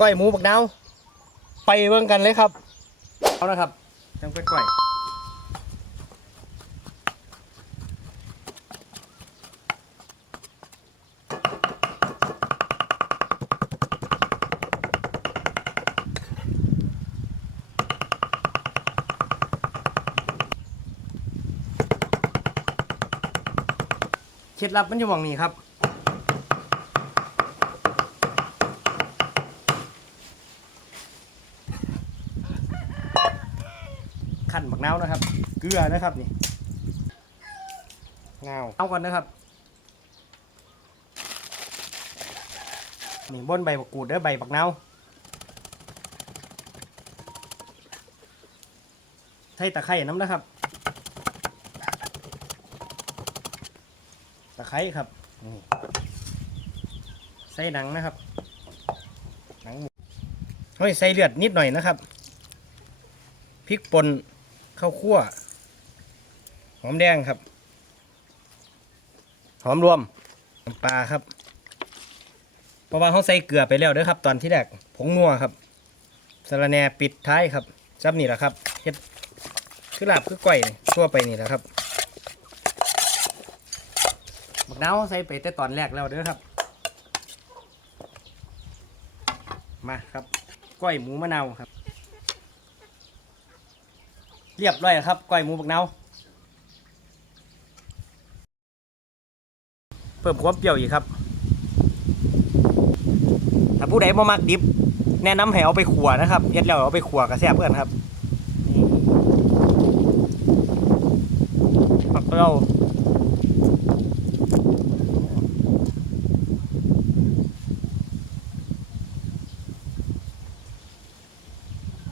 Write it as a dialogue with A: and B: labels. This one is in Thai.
A: ก้อยหมูบักนาวไปเบิ่งกันเลยครับเอานะครับจังไปก้อยเคล็ดลับมันอยู่หมองนี้ครับ ขั้นบักนาวนะครับ เกลือนะครับนี่งาเอาก่อนนะครับนี่บนใบบักกูดเด้อใบบักนาวไทยตะไคร่น้ำนะครับ ตะไคร้ครับนี่ใส่หนังนะครับหนังเฮ้ยใส่เลือดนิดหน่อยนะครับพริกป่น ข้าวคั่ว หอมแดงครับ หอมรวมน้ำปลาครับ เพราะว่าเขาใส่เกลือไปแล้วเด้อครับ ตอนที่แรกผงนัวครับสะระแหน่ปิดท้ายครับจับนี่แหละครับเฮ็ดคือลาบคือก้อยทั่วไปนี่แหละครับบักนาวใส่ไปแต่ตอนแรกแล้วเด้อครับ มาครับก้อยหมูมะนาวครับ เรียบร้อยครับก้อยหมูบักนาเพิ่มความเปรี้ยวอีกครับ ถ้าผู้ใดบ่มักดิบ แนะนำให้เอาไปขัวนะครับเย็ดแล้วเอาไปขัวกระแซบเพื่อนครับปักเรา